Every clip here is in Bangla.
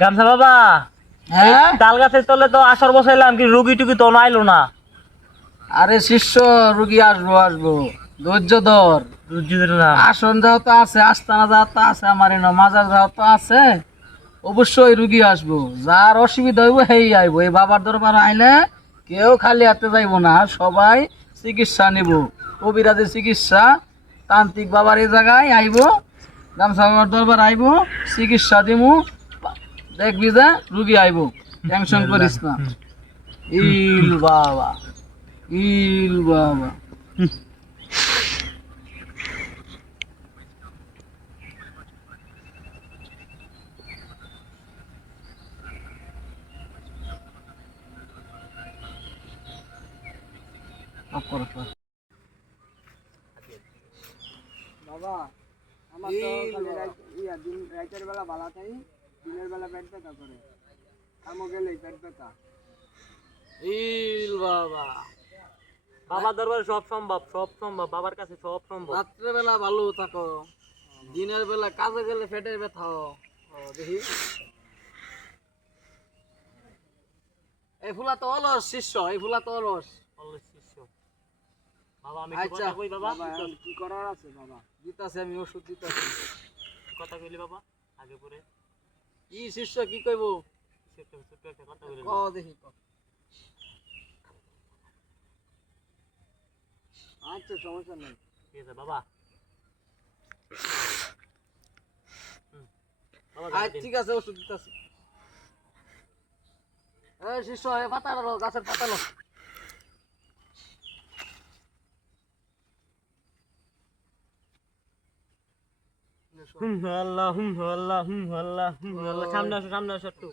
গামছা বাবা, হ্যাঁ তাল গাছের তলে তো আসার বসাইলাম, কি রুগী টুগি তো আইলো না। আরে শিষ্য, রুগী আসবো আসবো, ধৈর্য ধর। না আসন যাও তো আছে, আস্তানা যাও তো আছে, আমার এনে মাজার যাও তো আছে, অবশ্যই রুগী আসবো। যার অসুবিধা হইব সেই আইব। এই বাবার দরবার আইলে কেউ খালি হাতে যাইব না, সবাই চিকিৎসা নিব। কবিরাজের চিকিৎসা, তান্ত্রিক বাবার এই জায়গায় আইব, গামছা বাবার দরবার আইব, চিকিৎসা দিমু, দেখবি যে রুগী আইব, টেনশন করিস না। ইল বাবা, ইল বাবা। বাবা, আমার তো খালি রাতের বেলা ভালো থাকি, দিনের বেলা পেট ব্যথা করে, কামো গেলেই পেট ব্যথা। ইল বাবা, বাবার দরবারে সব সম্ভব, সব সম্ভব, বাবার কাছে সব সম্ভব। রাত্রেবেলা ভালো থাকো, দিনের বেলা কাজে গেলে পেটের ব্যথা হয়। দেখি এই ফুলা তো অলস শিষ্য, এই ফুলা তো অলস। শিষ্য বাবা, আমি কি আচ্ছা কথা কই বাবা? বাবা, এখন কি করার আছে বাবা? দিতাছি, আমি ওষুধ দিতাছি। কথা কইলি বাবা, আগে পরে কি শিষ্য, কি কইব? ছোট্ট একটা কথা কইলি। ক দেখি ক। আচ্ছা, সমস্যা নেই। ঠিক আছে বাবা। বাবা আচ্ছা ঠিক আছে, ওষুধ দিতাছি। এই শিষ্য, এই পাতা লো, গাছের পাতা লো। আল্লাহ আল্লাহ আল্লাহ আল্লাহ, সামনে আসো, সামনে আসো একটু।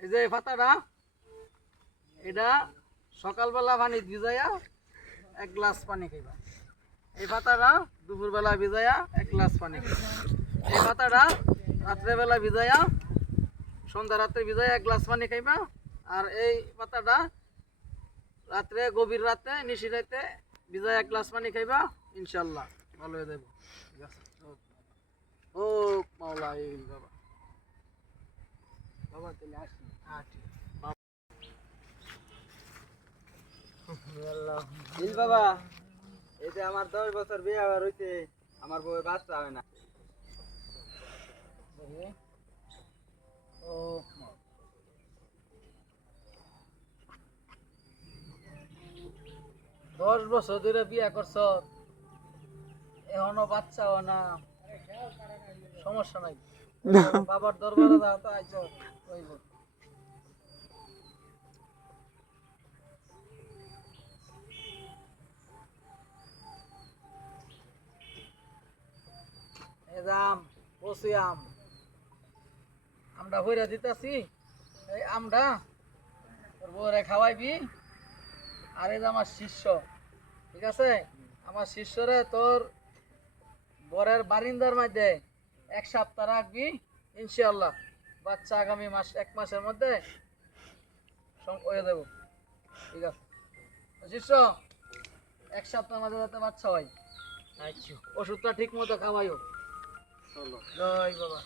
এই যে এই পাতাটা, এটা সকালবেলা পানি ভিজাইয়া 1 গ্লাস পানি খাইবা। এই পাতাটা দুপুরবেলা ভিজাইয়া 1 গ্লাস পানি খাইবা। এই পাতাটা রাত্রেবেলা ভিজাইয়া, সন্ধ্যা রাত্রে ভিজাইয়া 1 গ্লাস পানি খাইবা। আর এই পাতাটা রাত্রে, গভীর রাতে, নিশি রাতে ভিজাইয়া 1 গ্লাস পানি খাইবা, ইনশাল্লাহ ভালো হয়ে যাবে। ঠিক আছে, ও মাওলা ইল বাবা। বাবা, তাহলে আসি। হ্যাঁ ঠিক আছে। দিল বাবা, এই যে আমার 10 বছর বিয়ে হওয়ার হইছে, আমার বউয়ের বাচ্চা হয় না। ও 10 বছর ধরে বিয়া করছ, এখনো বাচ্চা হয় না, সমস্যা নাই। বাবার দরবারে যাও তো, আইছো কইব। এই যে আম, কচি আম, আমটা ভইরা দিতাছি। এই আমটা তোর বউরে খাওয়াইবি। আর এই যে আমার শিষ্য, ঠিক আছে, আমার শিষ্যরে তোর বরের বারিন্দার মধ্যে 1 সপ্তাহ রাখবি, ইনশাআল্লাহ বাচ্চা আগামী মাস, 1 মাসের মধ্যে হয়ে দেব। ঠিক আছে শিষ্য, 1 সপ্তাহের মধ্যে যাতে বাচ্চা হয়। আচ্ছা, ওষুধটা ঠিক মতো খাওয়াইও। চলো। জয় বাবা।